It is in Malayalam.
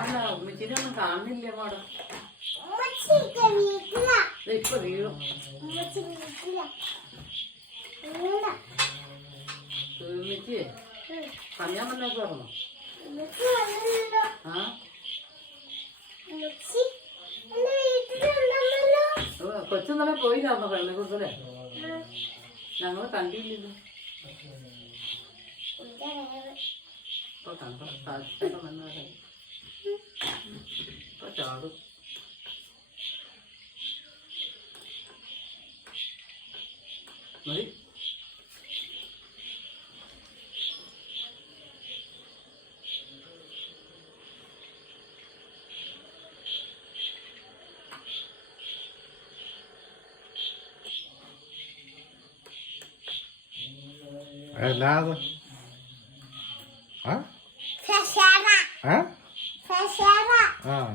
അല്ല ഉമ്മച്ചിനൊന്നും കാണുന്നില്ല മോടെ. ഇപ്പൊ വീഴും. ഉമ്മച്ചി പറയാൻ പറ്റാത്ത പറഞ്ഞു. ആ കൊച്ചെന്നലെ പോയില്ലാന്നോ പെണ്ണെ കുറിച്ചല്ലേ? ഞങ്ങള് കണ്ടില്ലല്ലോ. ഇപ്പൊ കണ്ടോ കാഴ്ചയൊക്കെ വന്നവരെ ഇപ്പൊ ചാടും. മതി. Nada. Hã? Fechada. Hã? Fechada. Ah.